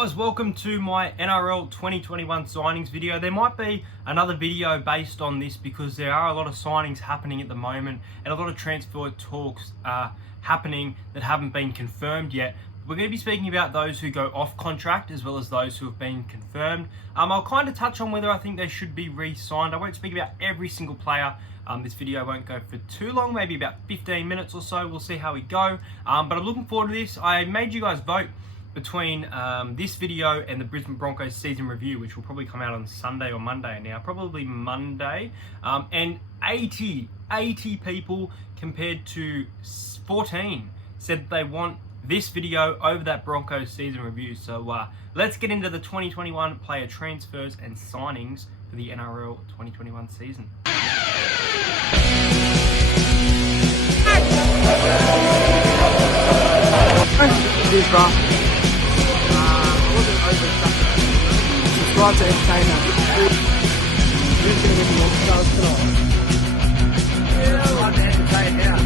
guys, welcome to my NRL 2021 signings video. There might be another video based on this because there are a lot of signings happening at the moment and a lot of transfer talks happening that haven't been confirmed yet. We're going to be speaking about those who go off contract as well as those who have been confirmed. I'll kind of touch on whether I think they should be re-signed. I won't speak about every single player. This video won't go for too long, maybe about 15 minutes or so. We'll see how we go. But I'm looking forward to this. I made you guys vote between this video and the Brisbane Broncos season review, which will probably come out on Sunday or Monday now, probably Monday. And 80 people compared to 14 said they want this video over that Broncos season review. So let's get into the 2021 player transfers and signings for the NRL 2021 season. Cheers, bro. Subscribe to Entertainer. Who's going to win the All-Stars tonight? Yeah, I like to entertain now.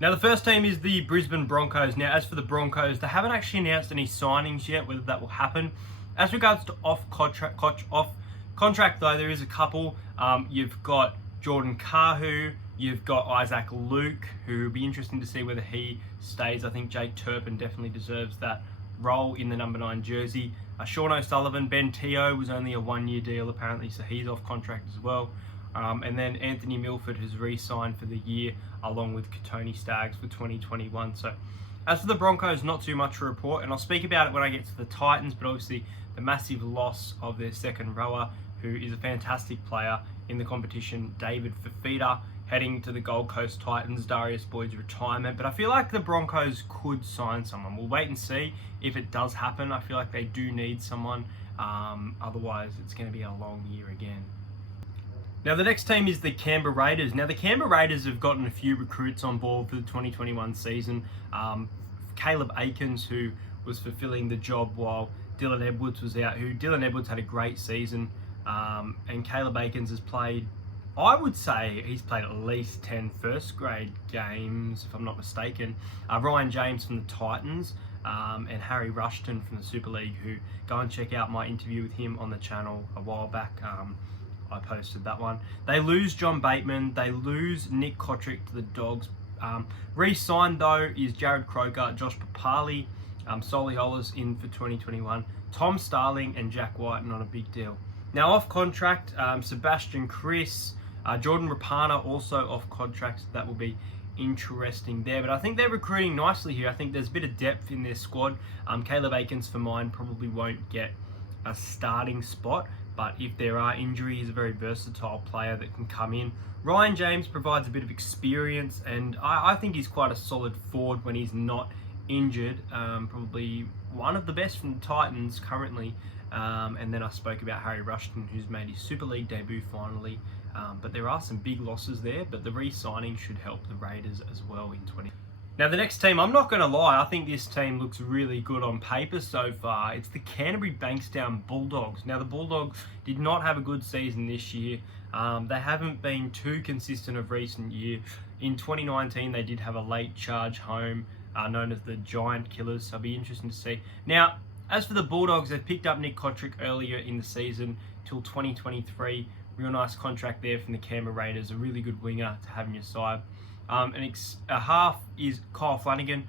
Now the first team is the Brisbane Broncos. Now as for the Broncos, they haven't actually announced any signings yet, whether that will happen. As regards to off contract though, there is a couple. You've got Jordan Kahu, you've got Isaac Luke, who will be interesting to see whether he stays. I think Jake Turpin definitely deserves that role in the number 9 jersey. Sean O'Sullivan, Ben Teo was only a 1-year deal apparently, so he's off contract as well. And then Anthony Milford has re-signed for the year along with Katoni Staggs for 2021. So as for the Broncos, not too much to report, and I'll speak about it when I get to the Titans, but obviously the massive loss of their second rower, who is a fantastic player in the competition, David Fifita, heading to the Gold Coast Titans, Darius Boyd's retirement. But I feel like the Broncos could sign someone. We'll wait and see if it does happen. I feel like they do need someone. Otherwise, it's going to be a long year again. Now the next team is the Canberra Raiders. Now the Canberra Raiders have gotten a few recruits on board for the 2021 season. Caleb Aikens, who was fulfilling the job while Dylan Edwards was out, Dylan Edwards had a great season. And Caleb Aikens has played, I would say he's played at least 10 first grade games, if I'm not mistaken. Ryan James from the Titans, and Harry Rushton from the Super League, who go and check out my interview with him on the channel a while back. I posted that one. They lose John Bateman. They lose Nick Kotrick to the Dogs. Re-signed though is Jared Croker, Josh Papali, Solly Hollis in for 2021. Tom Starling and Jack White, not a big deal. Now off contract, Sebastian Chris, Jordan Rapana also off contract. So that will be interesting there. But I think they're recruiting nicely here. I think there's a bit of depth in their squad. Caleb Aikens for mine probably won't get a starting spot, but if there are injuries, he's a very versatile player that can come in. Ryan James provides a bit of experience, and I think he's quite a solid forward when he's not injured. Probably one of the best from the Titans currently. And then I spoke about Harry Rushton, who's made his Super League debut finally. But there are some big losses there, but the re-signing should help the Raiders as well in 20. Now the next team, I'm not going to lie, I think this team looks really good on paper so far. It's the Canterbury Bankstown Bulldogs. Now the Bulldogs did not have a good season this year. They haven't been too consistent of recent year. In 2019 they did have a late charge home known as the Giant Killers, so it'll be interesting to see. Now as for the Bulldogs, they've picked up Nick Kotrick earlier in the season till 2023. Real nice contract there from the Canberra Raiders, a really good winger to have in your side. A half is Kyle Flanagan,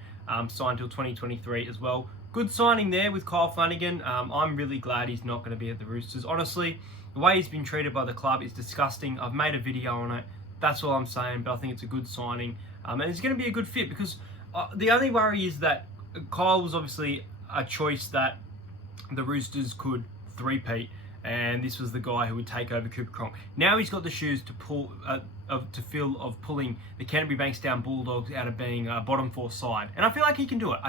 signed till 2023 as well. Good signing there with Kyle Flanagan. I'm really glad he's not going to be at the Roosters. Honestly, the way he's been treated by the club is disgusting. I've made a video on it. That's all I'm saying, but I think it's a good signing. And it's going to be a good fit because the only worry is that Kyle was obviously a choice that the Roosters could three-peat, and this was the guy who would take over Cooper Cronk. Now he's got the shoes to pull of pulling the Canterbury Bankstown Bulldogs out of being a bottom 4 side, and I feel like he can do it.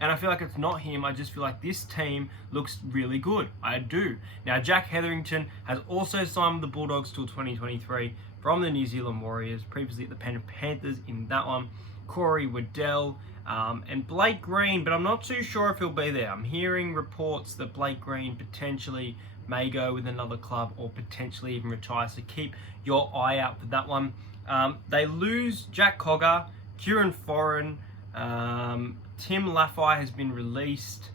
And I feel like it's not him. I just feel like this team looks really good. I do. Now Jack Hetherington has also signed with the Bulldogs till 2023 from the New Zealand Warriors, previously at the Penrith Panthers in that one. Corey Waddell, and Blake Green, but I'm not too sure if he'll be there. I'm hearing reports that Blake Green potentially may go with another club or potentially even retire, so keep your eye out for that one. They lose Jack Cogger, Kieran Foran, Tim Laffey has been released,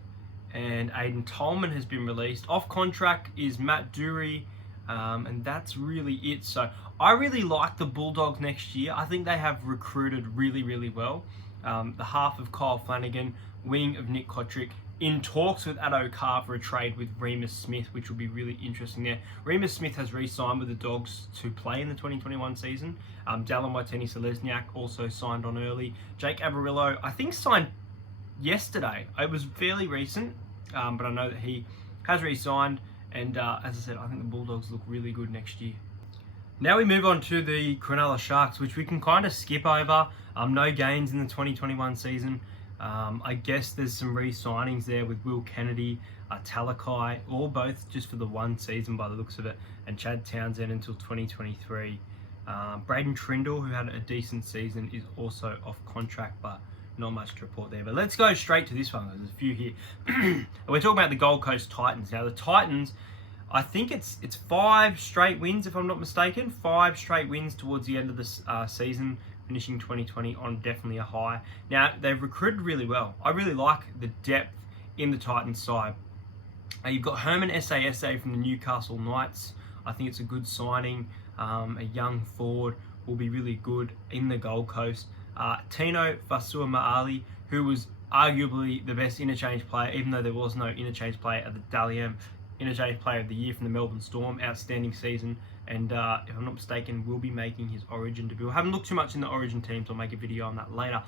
and Aiden Tolman has been released. Off contract is Matt Dury, and that's really it. So I really like the Bulldogs next year. I think they have recruited really, really well. The half of Kyle Flanagan, wing of Nick Kotrick, in talks with Addo Carr for a trade with Remus Smith, which will be really interesting there. Remus Smith has re-signed with the Dogs to play in the 2021 season. Dallin Waitini-Selesniak also signed on early. Jake Averillo, I think, signed yesterday. It was fairly recent, but I know that he has re-signed. And as I said, I think the Bulldogs look really good next year. Now we move on to the Cronulla Sharks, which we can kind of skip over. No gains in the 2021 season. I guess there's some re-signings there with Will Kennedy, Talakai, all both just for the one season by the looks of it, and Chad Townsend until 2023. Braden Trindle, who had a decent season, is also off contract, but not much to report there. But let's go straight to this one. There's a few here. We're talking about the Gold Coast Titans. Now the Titans, I think it's 5 straight wins, if I'm not mistaken. 5 straight wins towards the end of this season, finishing 2020 on definitely a high. Now, they've recruited really well. I really like the depth in the Titans side. You've got Herman Sasa from the Newcastle Knights. I think it's a good signing. A young forward will be really good in the Gold Coast. Tino Fasua-Maali, who was arguably the best interchange player, even though there was no interchange player at the Dally M. Interchange Player of the Year from the Melbourne Storm, outstanding season, and if I'm not mistaken, will be making his Origin debut. I haven't looked too much in the Origin teams, I'll make a video on that later.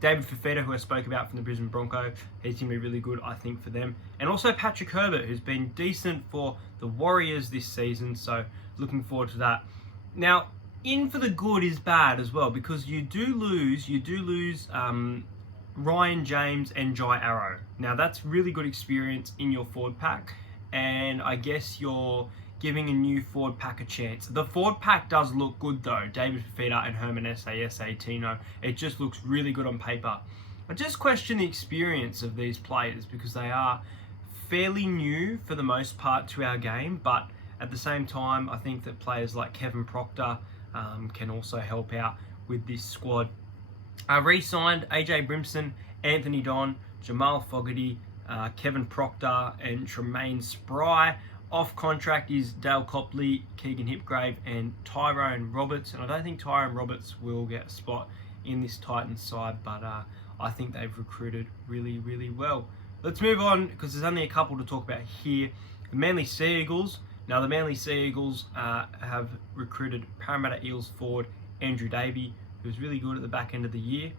David Fifita, who I spoke about from the Brisbane Broncos, he's going to be really good, I think, for them. And also Patrick Herbert, who's been decent for the Warriors this season, so looking forward to that. Now, in for the good is bad as well, because you do lose Ryan James and Jai Arrow. Now, that's really good experience in your forward pack, and I guess you're giving a new forward pack a chance. The forward pack does look good though. David Fifita and Herman Sasa, Tino. It just looks really good on paper. I just question the experience of these players because they are fairly new for the most part to our game, but at the same time, I think that players like Kevin Proctor can also help out with this squad. Re-signed AJ Brimson, Anthony Don, Jamal Fogarty, Kevin Proctor and Tremaine Spry. Off contract is Dale Copley, Keegan Hipgrave and Tyrone Roberts. And I don't think Tyrone Roberts will get a spot in this Titans side, but I think they've recruited really, really well. Let's move on, because there's only a couple to talk about here. The Manly Sea Eagles. Now, the Manly Sea Eagles have recruited Parramatta Eels forward Andrew Davey, who's really good at the back end of the year.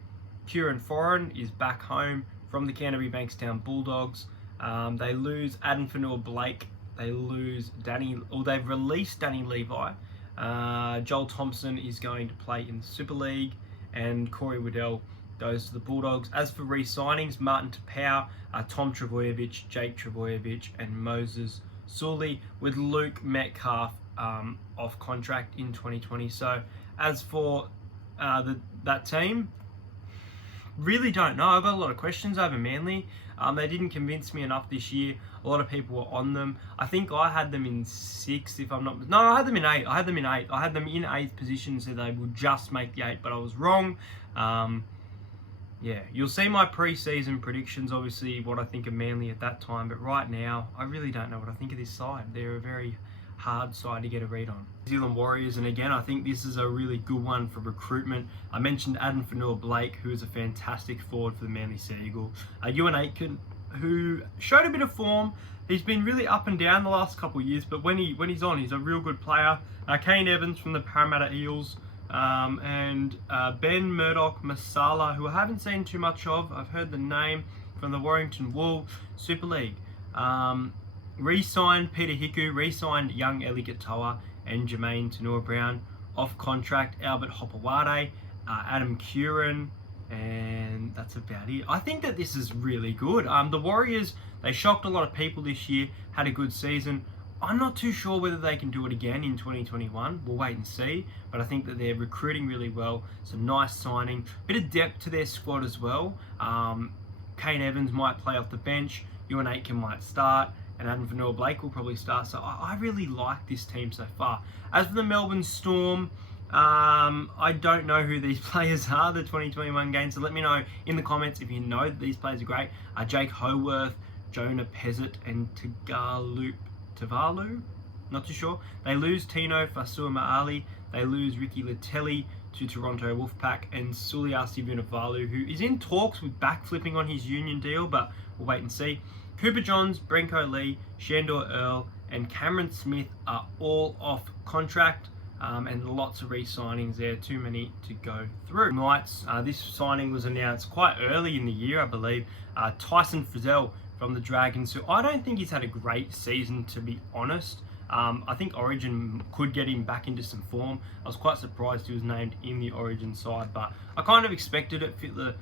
Kieran Foran is back home from the Canterbury Bankstown Bulldogs. They lose Adam Fanua-Blake. They lose they've released Danny Levi. Joel Thompson is going to play in the Super League, and Corey Waddell goes to the Bulldogs. As for re-signings, Martin Tapau, Tom Travojevic, Jake Travojevic, and Moses Sully, with Luke Metcalf off contract in 2020. So as for that team, really don't know. I've got a lot of questions over Manly. They didn't convince me enough this year. A lot of people were on them. I think I had them in 6th, if I'm not... No, I had them in 8. I had them in 8th position, so they would just make the 8, but I was wrong. Yeah, you'll see my pre-season predictions, obviously, what I think of Manly at that time, but right now, I really don't know what I think of this side. They're a very hard side to get a read on. New Zealand Warriors, and again, I think this is a really good one for recruitment. I mentioned Adam Fanua-Blake, who is a fantastic forward for the Manly Sea Eagles. Ewan Aitken, who showed a bit of form. He's been really up and down the last couple of years, but when he's on, he's a real good player. Kane Evans from the Parramatta Eels, and Ben Murdoch-Masala, who I haven't seen too much of. I've heard the name from the Warrington Wool Super League. Re-signed Peter Hiku, re-signed young Eli Katoa and Jermaine Tanua-Brown. Off contract, Albert Hopewade, Adam Curran, and that's about it. I think that this is really good. The Warriors, they shocked a lot of people this year, had a good season. I'm not too sure whether they can do it again in 2021. We'll wait and see. But I think that they're recruiting really well. Some nice signing. Bit of depth to their squad as well. Kane Evans might play off the bench. Ewan Aitken might start. And Adam Fanua-Blake will probably start. So I really like this team so far. As for the Melbourne Storm, I don't know who these players are, the 2021 game, so let me know in the comments if you know that these players are great. Jake Howarth, Jonah Pezzett, and Tavalu, not too sure. They lose Tino Fasuama-Ali, they lose Ricky Latelli to Toronto Wolfpack, and Suliasi Vunivalu, who is in talks with backflipping on his union deal, but we'll wait and see. Cooper Johns, Brenko Lee, Shandor Earl, and Cameron Smith are all off contract. And lots of re-signings there, too many to go through. Knights, this signing was announced quite early in the year, I believe. Tyson Frizzell from the Dragons, who I don't think he's had a great season, to be honest. I think Origin could get him back into some form. I was quite surprised he was named in the Origin side, but I kind of expected it. Fittler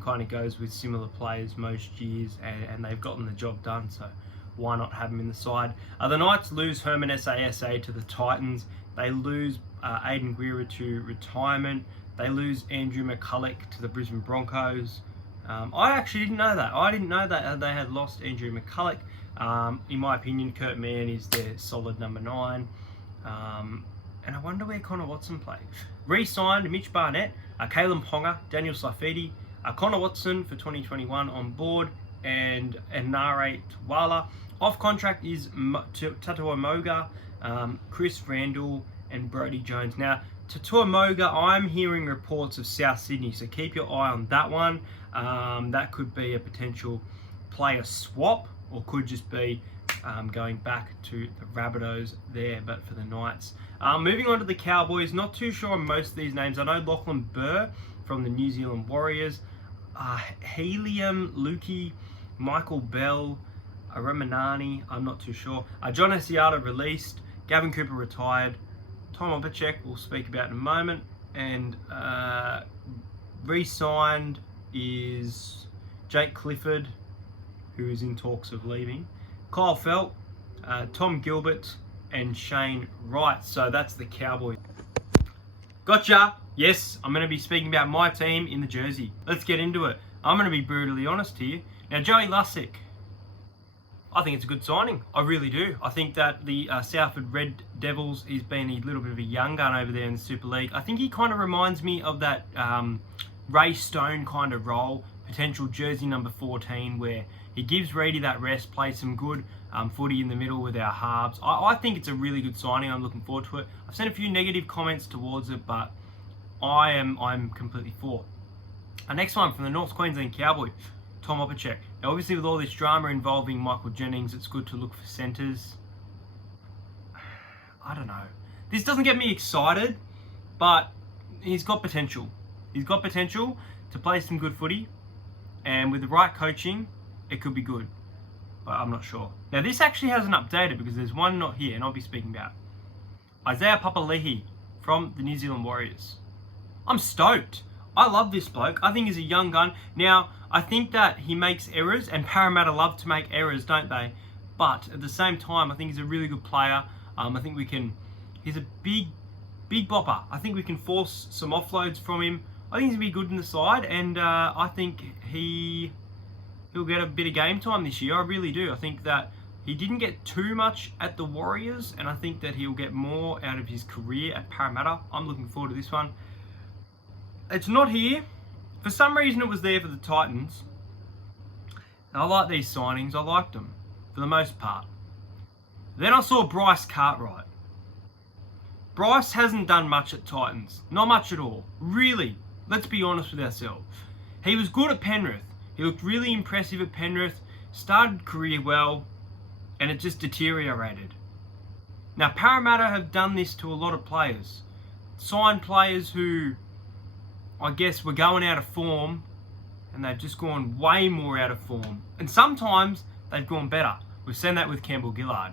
kind of goes with similar players most years, and they've gotten the job done, so why not have him in the side? The Knights lose Herman Sasa to the Titans. They lose Aiden Guerra to retirement. They lose Andrew McCulloch to the Brisbane Broncos. I actually didn't know that. I didn't know that they had lost Andrew McCulloch. In my opinion, Kurt Mann is their solid number 9. And I wonder where Connor Watson plays. Re-signed Mitch Barnett, Caleb Ponga, Daniel Saifidi, Connor Watson for 2021 on board, and Nare Twala. Off contract is Tatua Moga, Chris Randall, and Brody Jones. Now, Tatua Moga, I'm hearing reports of South Sydney, so keep your eye on that one. That could be a potential player swap, or could just be going back to the Rabbitohs there, but for the Knights. Moving on to the Cowboys, not too sure on most of these names. I know Lachlan Burr from the New Zealand Warriors, Helium Lukey, Michael Bell, Remanani, I'm not too sure. John Asiata released, Gavin Cooper retired, Tom Opacek we'll speak about in a moment, and re-signed is Jake Clifford, who is in talks of leaving, Kyle Felt, Tom Gilbert, and Shane Wright. So that's the Cowboys. Gotcha! Yes, I'm going to be speaking about my team in the jersey. Let's get into it. I'm going to be brutally honest here. Now, Joey Lussick, I think it's a good signing. I really do. I think that the Southwood Red Devils has been a little bit of a young gun over there in the Super League. I think he kind of reminds me of that Ray Stone kind of role, potential jersey number 14, where he gives Reedy that rest, plays some good footy in the middle with our halves. I think it's a really good signing. I'm looking forward to it. I've seen a few negative comments towards it, but I'm completely for. Our next one from the North Queensland Cowboys, Tom Opacek. Now, obviously, with all this drama involving Michael Jennings, it's good to look for centres. I don't know. This doesn't get me excited, but he's got potential. He's got potential to play some good footy, and with the right coaching, it could be good. But I'm not sure. Now, this actually hasn't updated because there's one not here, and I'll be speaking about Isaiah Papali'i from the New Zealand Warriors. I'm stoked. I love this bloke. I think he's a young gun. Now, I think that he makes errors, and Parramatta love to make errors, don't they? But at the same time, I think he's a really good player. I think he's a big bopper. I think we can force some offloads from him. I think he's going to be good in the side, and I think he'll get a bit of game time this year. I really do. I think that he didn't get too much at the Warriors, and I think that he'll get more out of his career at Parramatta. I'm looking forward to this one. It's not here. For some reason, it was there for the Titans. And I like these signings. I liked them for the most part. Then I saw Bryce Cartwright. Bryce hasn't done much at Titans. Not much at all. Really. Let's be honest with ourselves. He was good at Penrith. He looked really impressive at Penrith. Started career well. And it just deteriorated. Now, Parramatta have done this to a lot of players. Signed players who, I guess, were going out of form, and they've just gone way more out of form. And sometimes they've gone better. We've seen that with Campbell Gillard.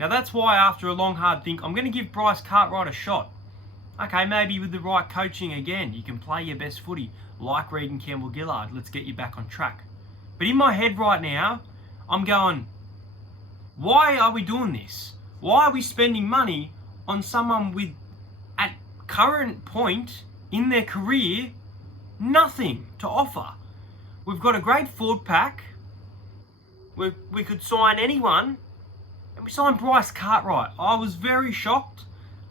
Now, that's why after a long, hard think, I'm going to give Bryce Cartwright a shot. Okay, maybe with the right coaching again, you can play your best footy, like Regan Campbell Gillard. Let's get you back on track. But in my head right now, I'm going, why are we doing this? Why are we spending money on someone with, at current point in their career, nothing to offer? We've got a great forward pack. We could sign anyone, and we signed Bryce Cartwright. I was very shocked.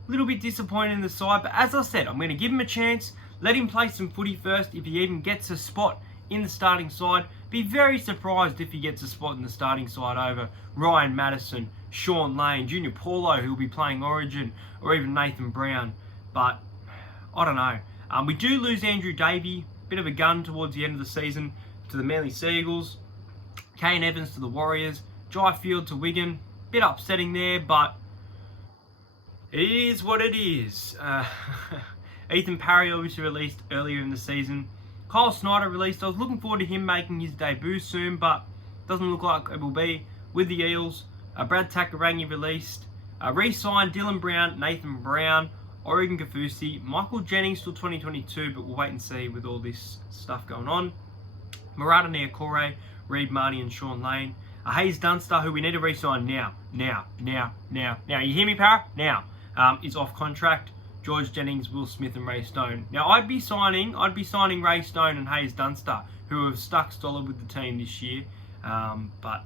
A little bit disappointed in the side, but as I said, I'm going to give him a chance. Let him play some footy first. If he even gets a spot in the starting side, be very surprised if he gets a spot in the starting side over Ryan Madison, Sean Lane, Junior Paulo, who will be playing Origin, or even Nathan Brown. But I don't know. We do lose Andrew Davey, bit of a gun towards the end of the season, to the Manly Seagulls. Kane Evans to the Warriors. Jai Field to Wigan. Bit upsetting there, but it is what it is. Ethan Parry obviously released earlier in the season. Kyle Snyder released. I was looking forward to him making his debut soon, but doesn't look like it will be with the Eels. Brad Takarangi released. Re-signed Dylan Brown, Nathan Brown, Oregon Kafusi, Michael Jennings till 2022, but we'll wait and see with all this stuff going on. Murata Niokore, Reid Marnie and Sean Lane. Hayes Dunster, who we need to re-sign now. You hear me, Parra? Now. Is off contract. George Jennings, Will Smith and Ray Stone. Now, I'd be signing Ray Stone and Hayes Dunster, who have stuck solid with the team this year. But,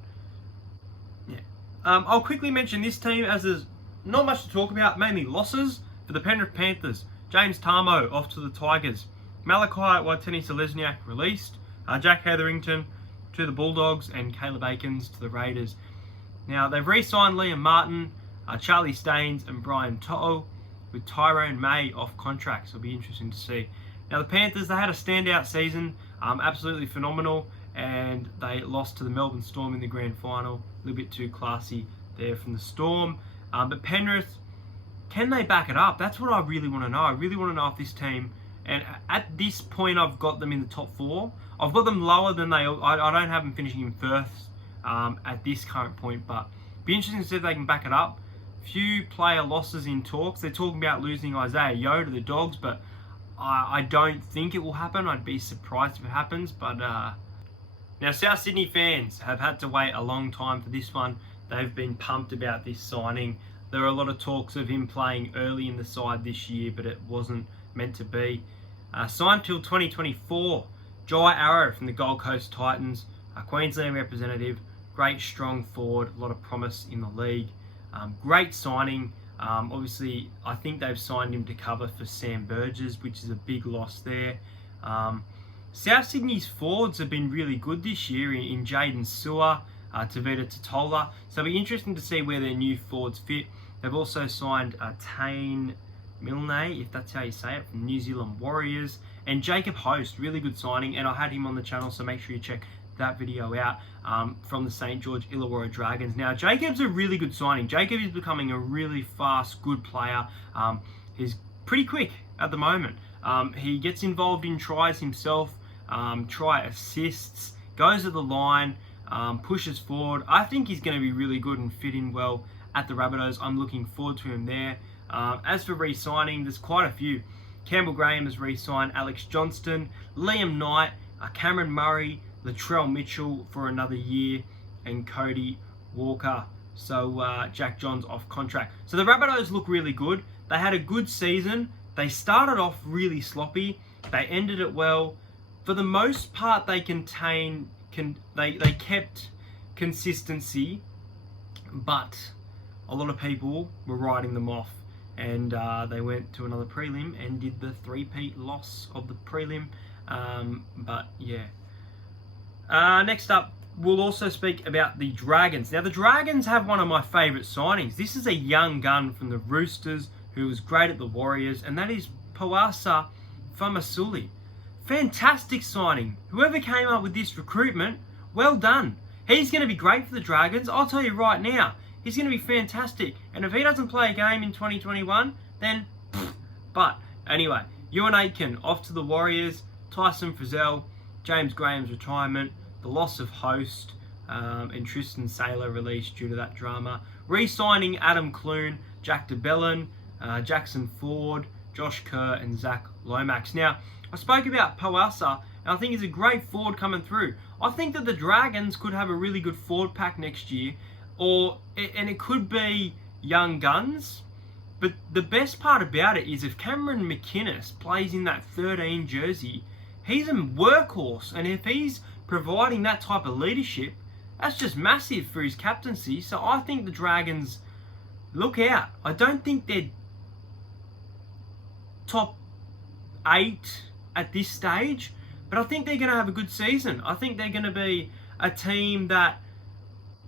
yeah. I'll quickly mention this team as there's not much to talk about, mainly losses for the Penrith Panthers. James Tarmo off to the Tigers. Malachi Waitini-Selesniak released. Jack Hetherington to the Bulldogs and Caleb Aikens to the Raiders. Now, they've re-signed Liam Martin, Charlie Staines and Brian To'o, with Tyrone May off contract, so it'll be interesting to see. Now, the Panthers, they had a standout season, absolutely phenomenal, and they lost to the Melbourne Storm in the grand final. A little bit too classy there from the Storm. But Penrith, can they back it up? That's what I really want to know. I really want to know if this team, and at this point I've got them in the top 4. I've got them lower than I don't have them finishing in first at this current point, but be interesting to see if they can back it up. Few player losses in talks. They're talking about losing Isaiah Yeo to the Dogs, but I don't think it will happen. I'd be surprised if it happens. But now, South Sydney fans have had to wait a long time for this one. They've been pumped about this signing. There are a lot of talks of him playing early in the side this year, but it wasn't meant to be. Signed till 2024. Jai Arrow from the Gold Coast Titans, a Queensland representative, great strong forward, a lot of promise in the league. Great signing. Obviously, I think they've signed him to cover for Sam Burgess, which is a big loss there. South Sydney's forwards have been really good this year in Jaden Sewer, Tavita Totola. So it'll be interesting to see where their new forwards fit. They've also signed Tane Milne, if that's how you say it, from New Zealand Warriors. And Jacob Host, really good signing. And I had him on the channel, so make sure you check that video out from the St. George Illawarra Dragons. Now, Jacob's a really good signing. Jacob is becoming a really fast, good player. He's pretty quick at the moment. He gets involved in tries himself, try assists, goes to the line, pushes forward. I think he's going to be really good and fit in well at the Rabbitohs. I'm looking forward to him there. As for re-signing, there's quite a few. Campbell Graham has re-signed Alex Johnston, Liam Knight, Cameron Murray, Latrell Mitchell for another year, and Cody Walker. So Jack John's off contract. So the Rabbitohs look really good. They had a good season. They started off really sloppy. They ended it well. For the most part, they they kept consistency, but a lot of people were writing them off. And they went to another prelim and did the three-peat loss of the prelim. But yeah. Next up, we'll also speak about the Dragons. Now, the Dragons have one of my favourite signings. This is a young gun from the Roosters who was great at the Warriors, and that is Poasa Famasuli. Fantastic signing. Whoever came up with this recruitment, well done. He's going to be great for the Dragons. I'll tell you right now, he's going to be fantastic. And if he doesn't play a game in 2021, then but anyway, Ewan Aitken off to the Warriors, Tyson Frizzell, James Graham's retirement, the loss of Host, and Tristan Saylor released due to that drama. Re-signing Adam Clune, Jack DeBellin, Jackson Ford, Josh Kerr, and Zach Lomax. Now, I spoke about Poasa, and I think he's a great forward coming through. I think that the Dragons could have a really good forward pack next year, and it could be young guns. But the best part about it is if Cameron McInnes plays in that 13 jersey, he's a workhorse, and if he's providing that type of leadership, that's just massive for his captaincy. So I think the Dragons, look out. I don't think they're top 8 at this stage, but I think they're going to have a good season. I think they're going to be a team that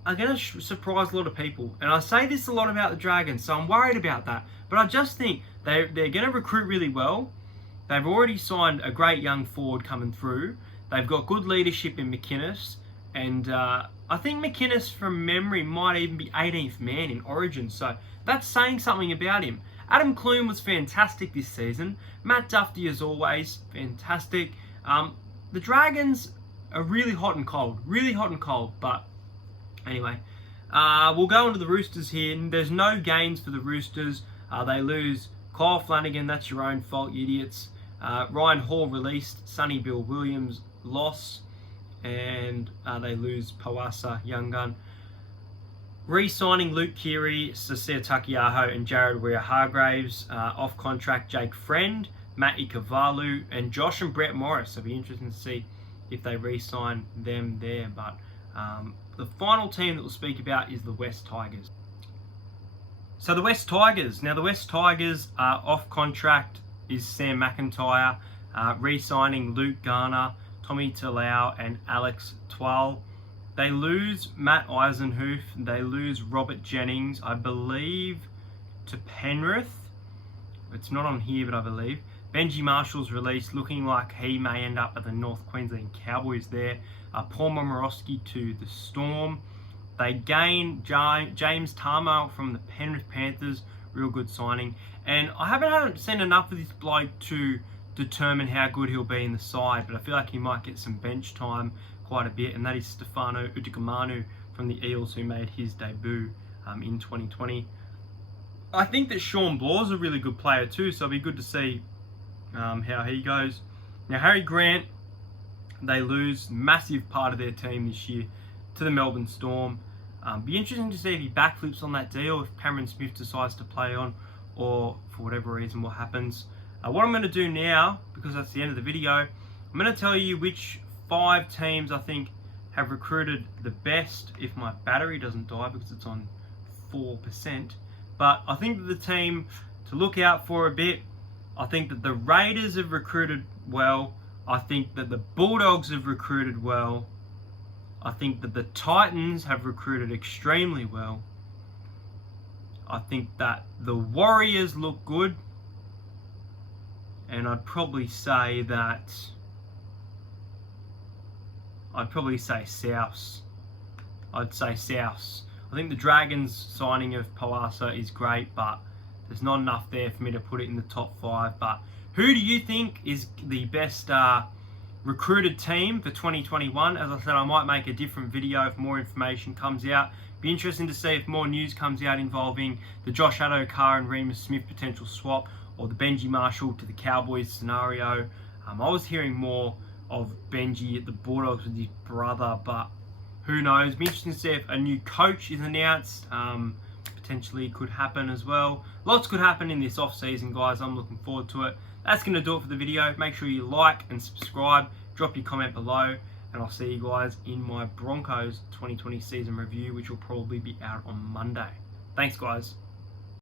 are going to surprise a lot of people. And I say this a lot about the Dragons, so I'm worried about that. But I just think they're going to recruit really well. They've already signed a great young forward coming through. They've got good leadership in McInnes. And I think McInnes, from memory, might even be 18th man in Origin. So that's saying something about him. Adam Clune was fantastic this season. Matt Duffy, as always, fantastic. The Dragons are really hot and cold. Really hot and cold. But anyway, we'll go on to the Roosters here. There's no gains for the Roosters. They lose Kyle Flanagan. That's your own fault, you idiots. Ryan Hall released. Sonny Bill Williams loss. And they lose Pawasa, Young Gun. Re-signing Luke Keary, Sasea Takiaho and Jared Weir-Hargraves. Off contract Jake Friend, Matt Ikavalu and Josh and Brett Morris. It'll be interesting to see if they re-sign them there. But the final team that we'll speak about is the West Tigers. So the West Tigers. Now the West Tigers off contract is Sam McIntyre. Re-signing Luke Garner, Tommy Talau and Alex Twal. They lose Matt Eisenhuth. They lose Robert Jennings, I believe, to Penrith. It's not on here, but I believe. Benji Marshall's released, looking like he may end up at the North Queensland Cowboys there. Paul Momorowski to the Storm. They gain James Tarmale from the Penrith Panthers. Real good signing. And I haven't seen enough of this bloke to determine how good he'll be in the side, but I feel like he might get some bench time quite a bit, and that is Stefano Utoikamanu from the Eels, who made his debut in 2020. I think that Sean Blaw's a really good player too, so it'll be good to see how he goes. Now Harry Grant, they lose massive part of their team this year to the Melbourne Storm. Be interesting to see if he backflips on that deal, if Cameron Smith decides to play on, or for whatever reason what happens. What I'm going to do now, because that's the end of the video, I'm going to tell you which 5 teams I think have recruited the best, if my battery doesn't die because it's on 4%. But I think that the team to look out for a bit, I think that the Raiders have recruited well. I think that the Bulldogs have recruited well. I think that the Titans have recruited extremely well. I think that the Warriors look good. And I'd probably say Souths. I'd say Souths. I think the Dragons signing of Pawasa is great, but there's not enough there for me to put it in the top 5. But who do you think is the best recruited team for 2021? As I said, I might make a different video if more information comes out. Be interesting to see if more news comes out involving the Josh Addo-Carr and Remus Smith potential swap, or the Benji Marshall to the Cowboys scenario. I was hearing more of Benji at the Bulldogs with his brother, but who knows? Be interesting to see if a new coach is announced. Potentially could happen as well. Lots could happen in this off season, guys. I'm looking forward to it. That's going to do it for the video. Make sure you like and subscribe. Drop your comment below. And I'll see you guys in my Broncos 2020 season review, which will probably be out on Monday. Thanks, guys.